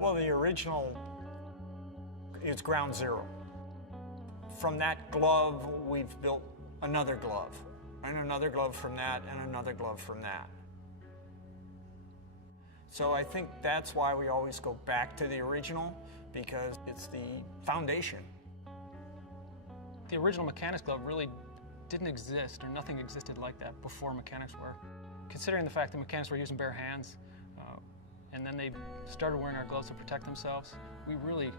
Well, the original is ground zero. From that glove, we've built another glove, and another glove from that, and another glove from that. So I think that's why we always go back to the original, because it's the foundation. The original mechanics glove really didn't exist, or nothing existed like that before mechanics were. Considering the fact that mechanics were using bare hands, and then they started wearing our gloves to protect themselves, we really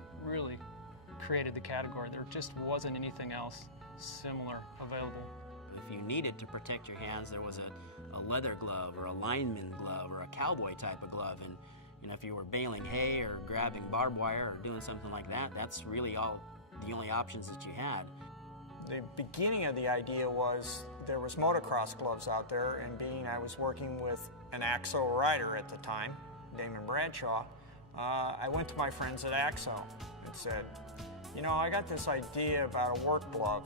created the category. There just wasn't anything else similar available. If you needed to protect your hands, there was a leather glove or a lineman glove or a cowboy type of glove. And if you were baling hay or grabbing barbed wire or doing something like that, that's really the only options that you had. The beginning of the idea was there was motocross gloves out there, and being I was working with an AXO rider at the time, Damon Bradshaw, I went to my friends at AXO and said, I got this idea about a work glove.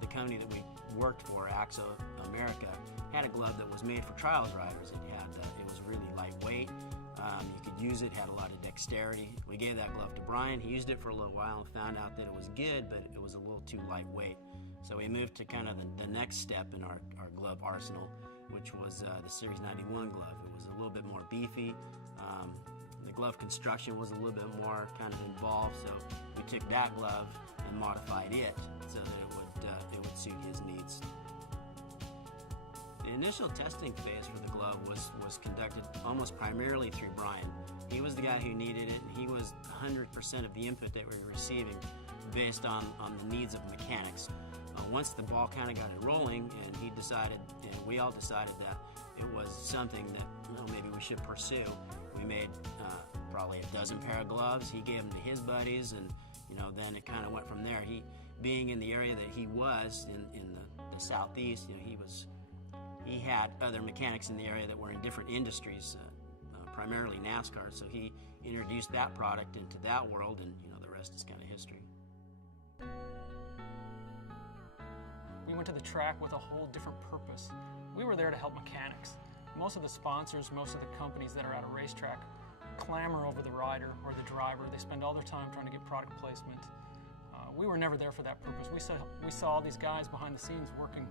The company that we worked for, AXO America, had a glove that was made for trials riders. It was really lightweight. You could use it, had a lot of dexterity. We gave that glove to Brian. He used it for a little while and found out that it was good, but it was a little too lightweight. So we moved to kind of the next step in our glove arsenal, which was the Series 91 glove. It was a little bit more beefy. The glove construction was a little bit more kind of involved, so we took that glove and modified it so that it would suit his needs. The initial testing phase for the glove was conducted almost primarily through Brian. He was the guy who needed it, and he was 100% of the input that we were receiving based on the needs of mechanics. Once the ball kind of got it rolling, and he decided, and we all decided that it was something that maybe we should pursue, we made probably a dozen pair of gloves. He gave them to his buddies, and then it kind of went from there. He, being in the area that he was in the southeast, he had other mechanics in the area that were in different industries, primarily NASCAR. So he introduced that product into that world, and the rest is kind of history. We went to the track with a whole different purpose. We were there to help mechanics. Most of the sponsors, most of the companies that are at a racetrack clamor over the rider or the driver. They spend all their time trying to get product placement. We were never there for that purpose. We saw all these guys behind the scenes working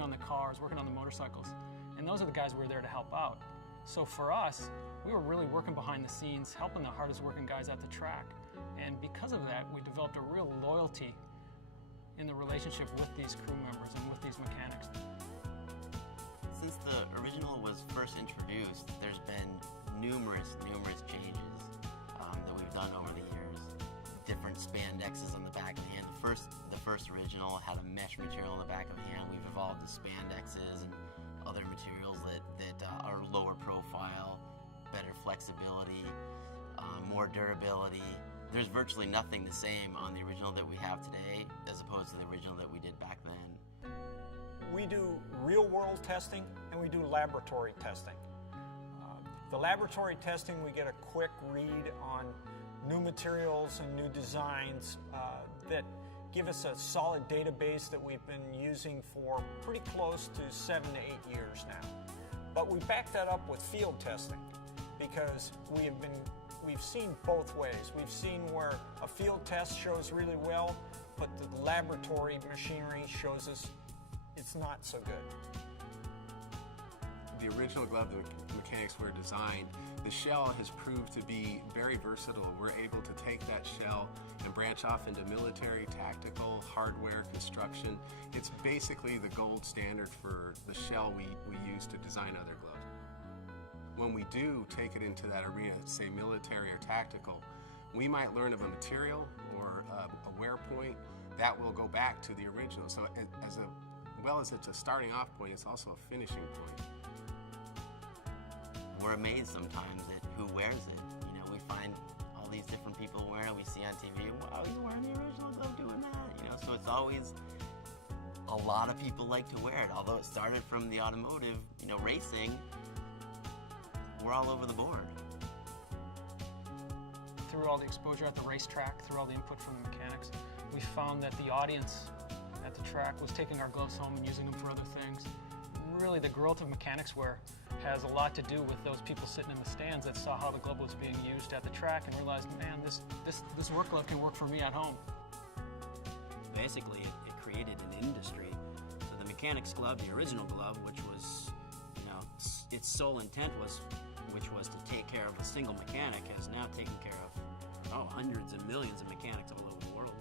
on the cars, working on the motorcycles, and those are the guys we were there to help out. So for us, we were really working behind the scenes, helping the hardest working guys at the track. And because of that, we developed a real loyalty in the relationship with these crew members and with these mechanics. Since the original was first introduced, there's been numerous changes that we've done over the years. Different spandexes on the back of the hand. The first original had a mesh material on the back of the hand. We've evolved to spandexes and other materials that are lower profile, better flexibility, more durability. There's virtually nothing the same on the original that we have today as opposed to the original that we did back then. We do real-world testing and we do laboratory testing. The laboratory testing, we get a quick read on new materials and new designs that give us a solid database that we've been using for pretty close to 7 to 8 years now. But we back that up with field testing because we've seen both ways. We've seen where a field test shows really well, but the laboratory machinery shows us it's not so good. The original glove the mechanics were designed, the shell has proved to be very versatile. We're able to take that shell and branch off into military, tactical, hardware, construction. It's basically the gold standard for the shell we use to design other gloves. When we do take it into that arena, say military or tactical, we might learn of a material or a wear point that will go back to the original. So as well as it's a starting off point, it's also a finishing point. We're amazed sometimes at who wears it. We find all these different people wearing it. We see on TV, wow, he's wearing the original glove doing that. So it's always, a lot of people like to wear it. Although it started from the automotive, racing, we're all over the board. Through all the exposure at the racetrack, through all the input from the mechanics, we found that the audience at the track was taking our gloves home and using them for other things. really the growth of mechanics wear has a lot to do with those people sitting in the stands that saw how the glove was being used at the track and realized, man, this work glove can work for me at home. Basically, it created an industry. So the mechanics glove, the original glove, which was, its sole intent was to take care of a single mechanic, has now taken care of hundreds and millions of mechanics all over the world.